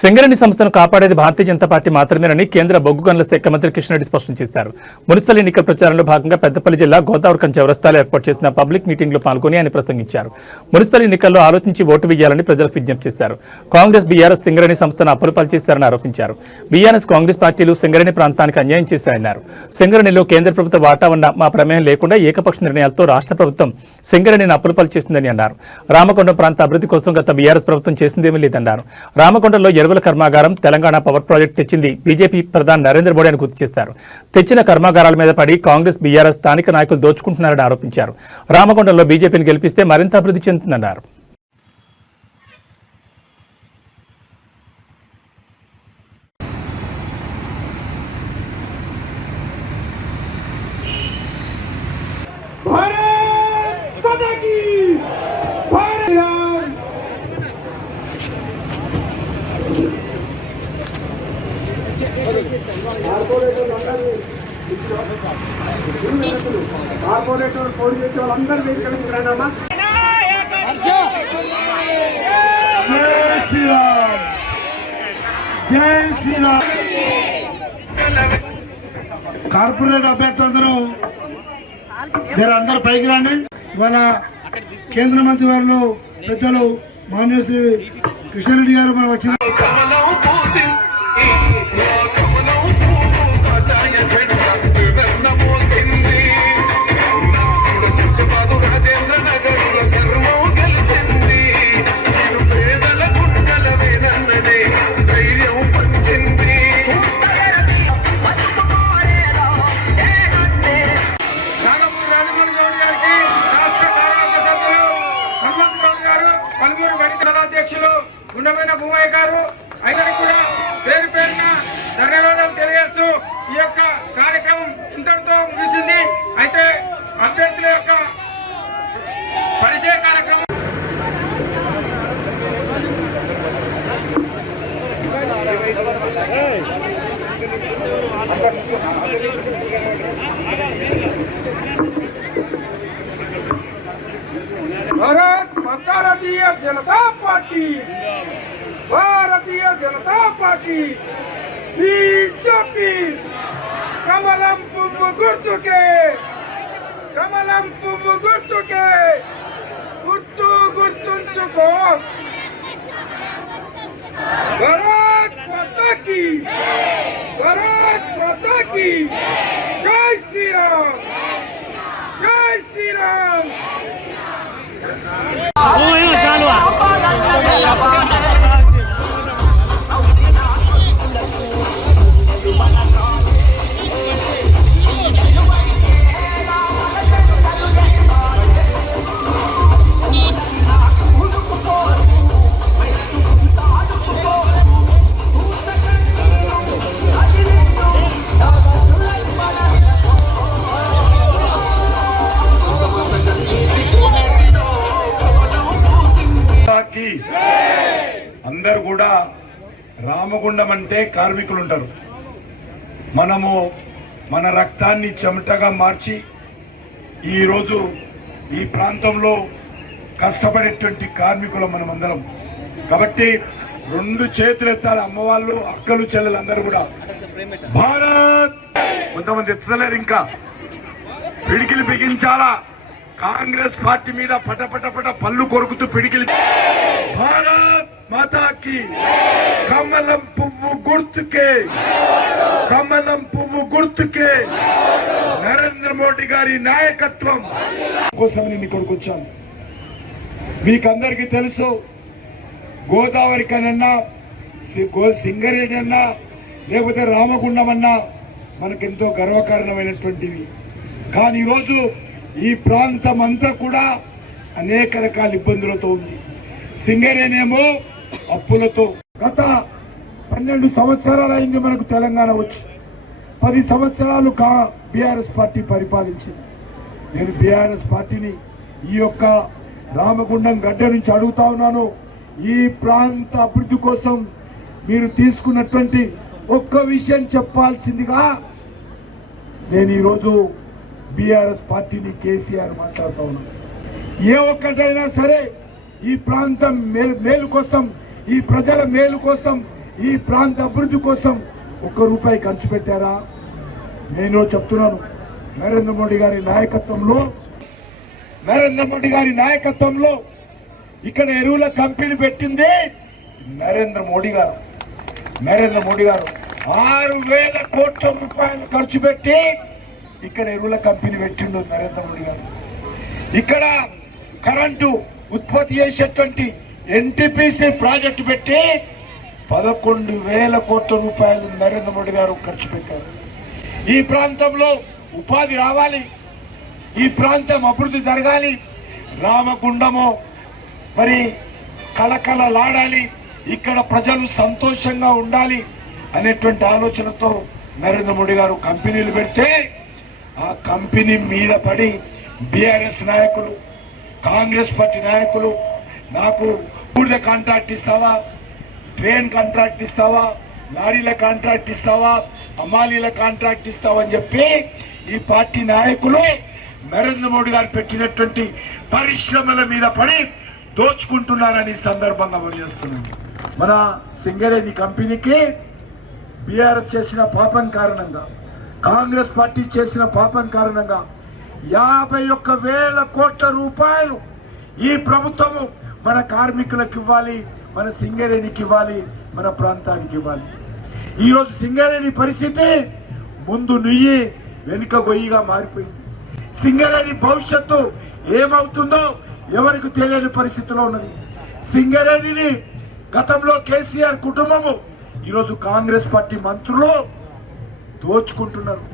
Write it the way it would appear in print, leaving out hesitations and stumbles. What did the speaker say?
సింగరేణి సంస్థను కాపాడేది భారతీయ జనతా పార్టీ మాత్రమేనని కేంద్ర బొగ్గు గనుల శాఖ మంత్రి కిషన్ రెడ్డి స్పష్టం చేశారు. మున్సిపల్ ఎన్నికల ప్రచారంలో భాగంగా పెద్దపల్లి జిల్లా గోదావరిఖని చౌరస్తాలో ఏర్పాటు చేసిన పబ్లిక్ మీటింగ్లో పాల్గొని ఆయన ప్రసంగించారు. మున్సిపల్ ఎన్నికల్లో ఆలోచించి ఓటు వేయాలని ప్రజలకు విజ్ఞప్తి చేశారు. కాంగ్రెస్ బీఆర్ఎస్ సింగరేణి సంస్థను అప్పులపాలు చేశారని ఆరోపించారు. బీఆర్ఎస్ కాంగ్రెస్ పార్టీలు సింగరేణి ప్రాంతానికి అన్యాయం చేశారన్నారు. సింగరేణిలో కేంద్ర ప్రభుత్వ వాటా ఉన్న మా ప్రమేయం లేకుండా ఏకపక్ష నిర్ణయాలతో రాష్ట్ర ప్రభుత్వం సింగరేణిని అప్పులపాలు చేసిందని అన్నారు. రామకొండ ప్రాంత అభివృద్ధి కోసం గత బీఆర్ఎస్ ప్రభుత్వం చేసిందేమీ లేదన్నారు. రామకొండలో ఎరువుల కర్మాగారం, తెలంగాణ పవర్ ప్రాజెక్ట్ తెచ్చింది బీజేపీ ప్రధాని నరేంద్ర మోడీ అని గుర్తు చేశారు. తెచ్చిన కర్మాగారాల మీద పడి కాంగ్రెస్ బీఆర్ఎస్ స్థానిక నాయకులు దోచుకుంటున్నారని ఆరోపించారు. రామకొండలో బీజేపీని గెలిపిస్తే మరింత అభివృద్ధి చెందుతుందన్నారు. కార్పొరేటర్ పోటీ చేసే వాళ్ళందరూ వేదికరించారమ్మా. జై శ్రీరామ్, జై శ్రీరామ్. కార్పొరేట్ అభ్యర్థులందరూ అందరూ పైకి రండి. ఇవాళ కేంద్ర మంత్రి వారు పెద్దలు మాన్య శ్రీ కిషన్ రెడ్డి గారు మనం వచ్చిన అధ్యక్షులు గుండమైన భూమయ్య గారు అందరికీ కూడా పేరు పేరున ధన్యవాదాలు తెలియజేస్తూ ఈ యొక్క కార్యక్రమం ఇంతటితో ముగిసింది. అయితే అభ్యర్థుల యొక్క పరిచయ కార్యక్రమం Bharatiya Janata party, Bharatiya Janata party, BJP. కమలం పువ్వు గుర్తుకే, కమలం పువ్వు గుర్తుకే, గుర్తు గుర్తుంచుకో. భారత్ మాతా కీ, భారత్ మాతా కీ. జై శ్రీరామ్, జై శ్రీరామ్. అందరు కూడా రామగుండం అంటే కార్మికులు ఉంటారు. మనము మన రక్తాన్ని చెమటగా మార్చి ఈరోజు ఈ ప్రాంతంలో కష్టపడేటువంటి కార్మికులు మనమందరం. కాబట్టి రెండు చేతులు ఎత్తాలి అమ్మవాళ్ళు, అక్కలు, చెల్లెలు అందరూ కూడా భారత్. కొంతమంది ఎత్తలేరు, ఇంకా పిడికిలు బిగించాలా. కాంగ్రెస్ పార్టీ మీద పటపటపట పళ్ళు కొరుకుతూ పిడికిలి. భారత్ మాతాకి. కమలం పువ్వు గుర్తుకే, కమలం పువ్వు గుర్తుకే. నరేంద్ర మోడీ గారి నాయకత్వం కోసం నేను ఇక్కడికి వచ్చాను. మీకందరికీ తెలుసు, గోదావరి కనన్నా, సింగరేణి అన్నా, లేకపోతే రామగుండం అన్నా మనకెంతో గర్వకారణమైనటువంటివి. కానీ ఈరోజు ఈ ప్రాంతం అంతా కూడా అనేక రకాల ఇబ్బందులతో ఉంది. సింగరేణి ఏమో అప్పులతో. గత 12 సంవత్సరాలు అయింది మనకు తెలంగాణ వచ్చి. 10 సంవత్సరాలు బీఆర్ఎస్ పార్టీ పరిపాలించింది. నేను బీఆర్ఎస్ పార్టీని ఈ యొక్క రామగుండం గడ్డ నుంచి అడుగుతా ఉన్నాను, ఈ ప్రాంత అభివృద్ధి కోసం మీరు తీసుకున్నటువంటి ఒక్క విషయం చెప్పాల్సిందిగా నేను ఈరోజు బీఆర్ఎస్ పార్టీని కేసీఆర్ మాట్లాడుతూ ఉన్నాను. ఏ ఒక్కటైనా సరే ఈ ప్రాంతం మేలు కోసం, ఈ ప్రజల మేలు కోసం, ఈ ప్రాంత అభివృద్ధి కోసం ఒక్క రూపాయి ఖర్చు పెట్టారా? నేను చెప్తున్నాను, నరేంద్ర మోడీ నాయకత్వంలో ఇక్కడ ఎరువుల కంపెనీ పెట్టింది నరేంద్ర మోడీ గారు 6,000 కోట్ల రూపాయలు ఖర్చు పెట్టి ఇక్కడ ఎరువుల కంపెనీ పెట్టిండు నరేంద్ర మోడీ గారు. ఇక్కడ కరెంటు ఉత్పత్తి చేసేటువంటి ఎన్టీపీసీ ప్రాజెక్టు పెట్టి 11,000 కోట్ల రూపాయలు నరేంద్ర మోడీ గారు ఖర్చు పెట్టారు. ఈ ప్రాంతంలో ఉపాధి రావాలి, ఈ ప్రాంతం అభివృద్ధి జరగాలి, రామగుండము మరి కలకలలాడాలి, ఇక్కడ ప్రజలు సంతోషంగా ఉండాలి అనేటువంటి ఆలోచనతో నరేంద్ర మోడీ గారు కంపెనీలు పెడితే ఆ కంపెనీ మీద పడి బీఆర్ఎస్ నాయకులు, కాంగ్రెస్ పార్టీ నాయకులు నాకు బూడిద కాంట్రాక్ట్ ఇస్తావా, ట్రైన్ కాంట్రాక్ట్ ఇస్తావా, లారీల కాంట్రాక్ట్ ఇస్తావా, అమాలీల కాంట్రాక్ట్ ఇస్తావా అని చెప్పి ఈ పార్టీ నాయకులు నరేంద్ర మోడీ గారు పెట్టినటువంటి పరిశ్రమల మీద పడి దోచుకుంటున్నారని సందర్భంగా పనిచేస్తున్నాను. మన సింగరేణి కంపెనీకి బీఆర్ఎస్ చేసిన పాపం కారణంగా, కాంగ్రెస్ పార్టీ చేసిన పాపం కారణంగా 51,000 కోట్ల రూపాయలు ఈ ప్రభుత్వము మన కార్మికులకు ఇవ్వాలి, మన సింగరేణికి ఇవ్వాలి, మన ప్రాంతానికి ఇవ్వాలి. ఈరోజు సింగరేణి పరిస్థితి ముందు నుయ్యి వెనుక గొయ్యిగా మారిపోయింది. సింగరేణి భవిష్యత్తు ఏమవుతుందో ఎవరికి తెలియని పరిస్థితిలో ఉన్నది. సింగరేణిని గతంలో కేసీఆర్ కుటుంబము, ఈరోజు కాంగ్రెస్ పార్టీ మంత్రులు దోచుకుంటున్నారు.